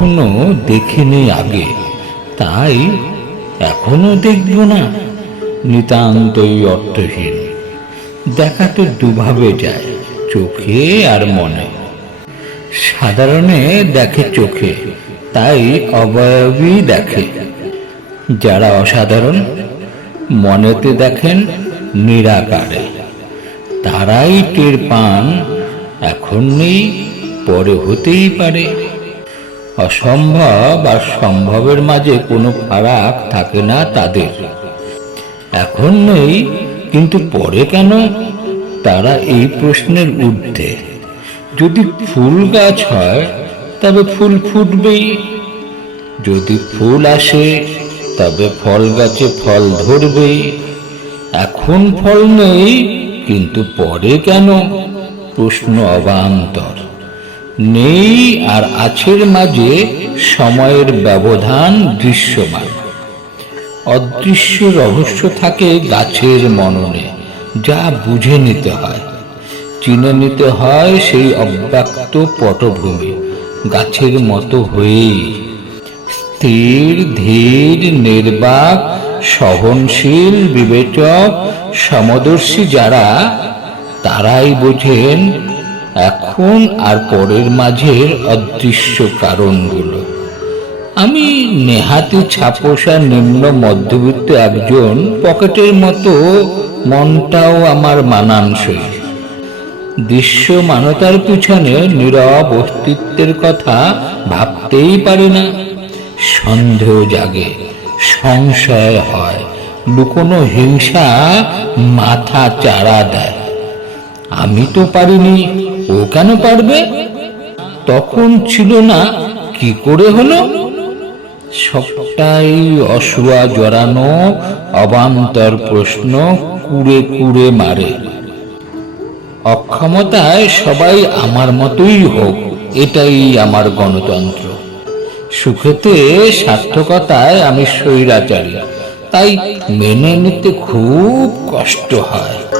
কখনো দেখিনি আগে। তাই এখনও দেখব না। নিতান্তই অর্থহীন। দেখা তো দুভাবে যায়, চোখে আর মনে। সাধারণে দেখে চোখে, তাই অবয়বই দেখে। যারা অসাধারণ, মনেতে দেখেন নিরাকারে। তারাই টের পান, এখন নেই, পরে হতেই পারে। অসম্ভব আর সম্ভবের মাঝে কোনো ফারাক থাকে না তাদের। এখন নেই, কিন্তু পরে কেন? তারা এই প্রশ্নের ঊর্ধ্বে। যদি ফুল গাছ হয়, তবে ফুল ফুটবেই। যদি ফুল আসে, তবে ফল গাছে ফল ধরবেই। এখন ফল নেই, কিন্তু পরে কেন? প্রশ্ন অবান্তর। নেই আর আছের মাঝে সময়ের ব্যবধান দৃশ্যমান। অদৃশ্য রহস্য থাকে গাছের মননে, যা বুঝে নিতে হয়। চিনে নিতে হয় সেই অব্যক্ত পটভূমি, গাছের মতো হয়েই। স্থির, ধীর, নির্বাক, সহনশীল, বিবেচক, সমদর্শী যারা, তারাই বোঝেন এখন আর পরের মাঝের অদৃশ্য কারণগুলো। আমি নেহাতি ছাপোষা নিম্ন মধ্যবিত্ত একজন পকেটের মতো, মনটাও আমার মানানসই। দৃশ্যমানতার পিছনে নীরব অস্তিত্বের কথা ভাবতেই পারে না। সন্দেহ জাগে, সংশয় হয়, লুকোনো হিংসা মাথা চারা দেয়। আমি তো পারিনি ও কেন পারবে? তখন ছিল না, কি করে হলো? সবটাই অসুয়া জড়ানো, অবান্তর প্রশ্ন কুড়ে কুড়ে মারে। অক্ষমতায় সবাই আমার মতোই হোক, এটাই আমার গণতন্ত্র। সুখেতে, সার্থকতায় আমি স্বৈরাচারী, তাই মেনে নিতে খুব কষ্ট হয়।